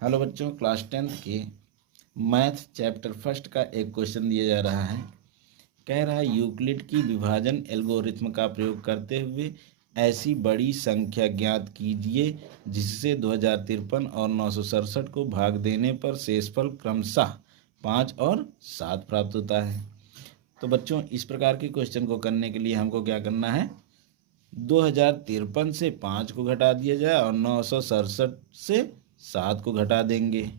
Hello बच्चों, class 10th के math chapter first का एक क्वेश्चन दिया जा रहा है। कह रहा है यूक्लिड की विभाजन एल्गोरिथ्म का प्रयोग करते हुए ऐसी बड़ी संख्या ज्ञात कीजिए जिससे 2053 और 967 को भाग देने पर शेषफल क्रमशः 5 और 7 प्राप्त होता है। तो बच्चों, इस प्रकार के क्वेश्चन को करने के लिए हमको क्या करना है, 2053 से 5 को घटा दिया जाए और 967 से 7 को घटा देंगे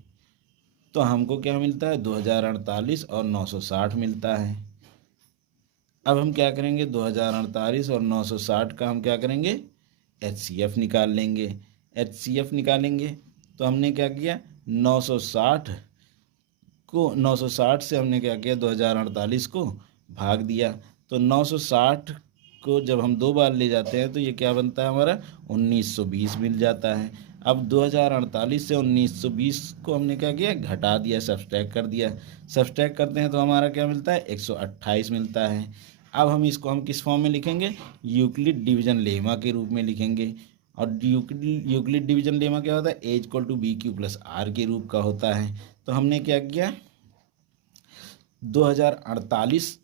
तो हमको क्या मिलता है, 2048 और 960 मिलता है। अब हम क्या करेंगे, 2048 और 960 का हम क्या करेंगे, HCF निकाल लेंगे। HCF निकालेंगे तो हमने क्या किया, 960 से हमने क्या किया, 2048 को भाग दिया। तो 960 को जब हम 2 बार ले जाते हैं तो ये क्या बनता है हमारा, 1920 मिल जाता है। अब 2048 से 1920 को हमने क्या किया, घटा दिया, सब्सट्रैक्ट कर दिया। सब्सट्रैक्ट करते हैं तो हमारा क्या मिलता है, 128 मिलता है। अब हम इसको किस फॉर्म में लिखेंगे, यूक्लिड डिवीजन लेमा के रूप में लिखेंगे। और यूक्लिड डिवीजन लेमा क्या होता है, A equal to B Q plus R के रूप का होता है। तो हमने क्या किया, 2048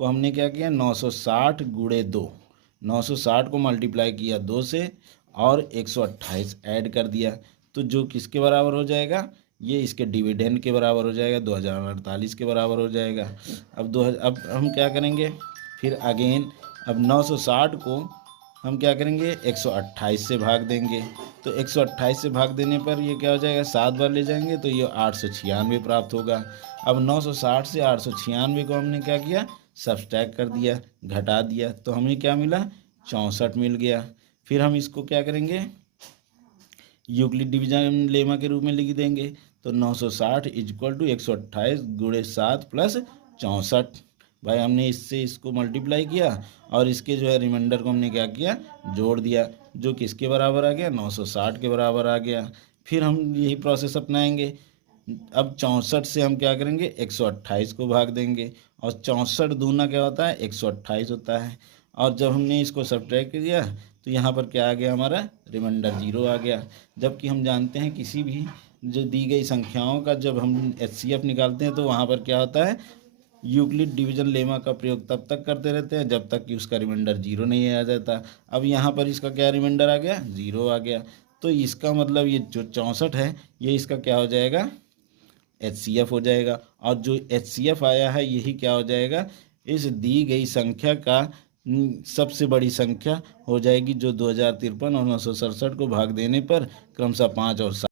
को हमने क्या किया, 960 गुणे 2, 960 को मल्टीप्लाई किया 2 से और 128 ऐड कर दिया तो जो किसके बराबर हो जाएगा, ये इसके डिविडेंड के बराबर हो जाएगा, 2048 के बराबर हो जाएगा। अब हम क्या करेंगे, फिर अगेन अब 960 को हम क्या करेंगे, 128 से भाग देंगे। तो 128 से भाग देने पर ये क्या हो जाएगा, 7 बार ले जाएंगे तो ये 896 प्राप्त होगा। अब 960 से 896 को हमने क्या किया, सब्सट्रैक्ट कर दिया, घटा दिया तो हमें क्या मिला, 64 मिल गया। फिर हम इसको क्या करेंगे, यूक्लिड डिवीजन लेमा के रूप में लिख देंगे। तो 960 इक्वल टू 128 गुणे 7 प्लस 64। भाई हमने इससे इसको मल्टीप्लाई किया और इसके जो है रिमाइंडर को हमने क्या किया, जोड़ दिया, जो किसके बराबर आ गया, 960 के बराबर आ गया। फिर हम यही प्रोसेस अपनाएंगे। अब 64 से हम क्या करेंगे, 128 को भाग देंगे और 64 दूना क्या होता है, 128 होता है। और जब हमने इसको सब्ट्रैक्ट किया तो यहाँ पर क्या आ गया, हमारा रिमाइंडर 0 आ गया। जबकि हम जानते हैं किसी भी जो दी गई संख्याओं का जब हम HCF निकालते हैं तो वहाँ पर क्या होता है, यूक्लिड डिवीजन लेमा का प्रयोग तब तक करते रहते हैं जब तक कि उसका रिमाइंडर 0 नहीं आ जाता। अब यहाँ पर इसका क्या रिमाइंडर आ गया, 0 आ गया। तो इसका मतलब ये जो 64 है ये इसका क्या हो जाएगा, HCF हो जाएगा। और जो HCF आया है यही क्या हो जाएगा, इस दी गई संख्या का सबसे बड़ी संख्या हो जाएगी जो 2053 और 967 को भाग देने पर क्रमशः 5 और 7